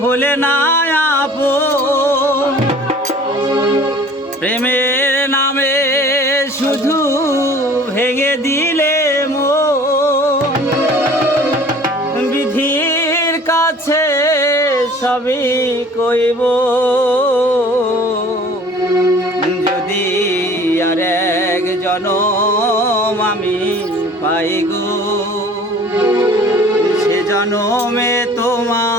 হলে না আপো প্রেমের নামে শুধু ভেঙে দিলে মো বিধির কাছে সবই কইব। যদি আর এক জনম আমি পাই গো সে জনমে তোমার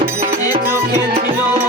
Ain't no kidding, you know.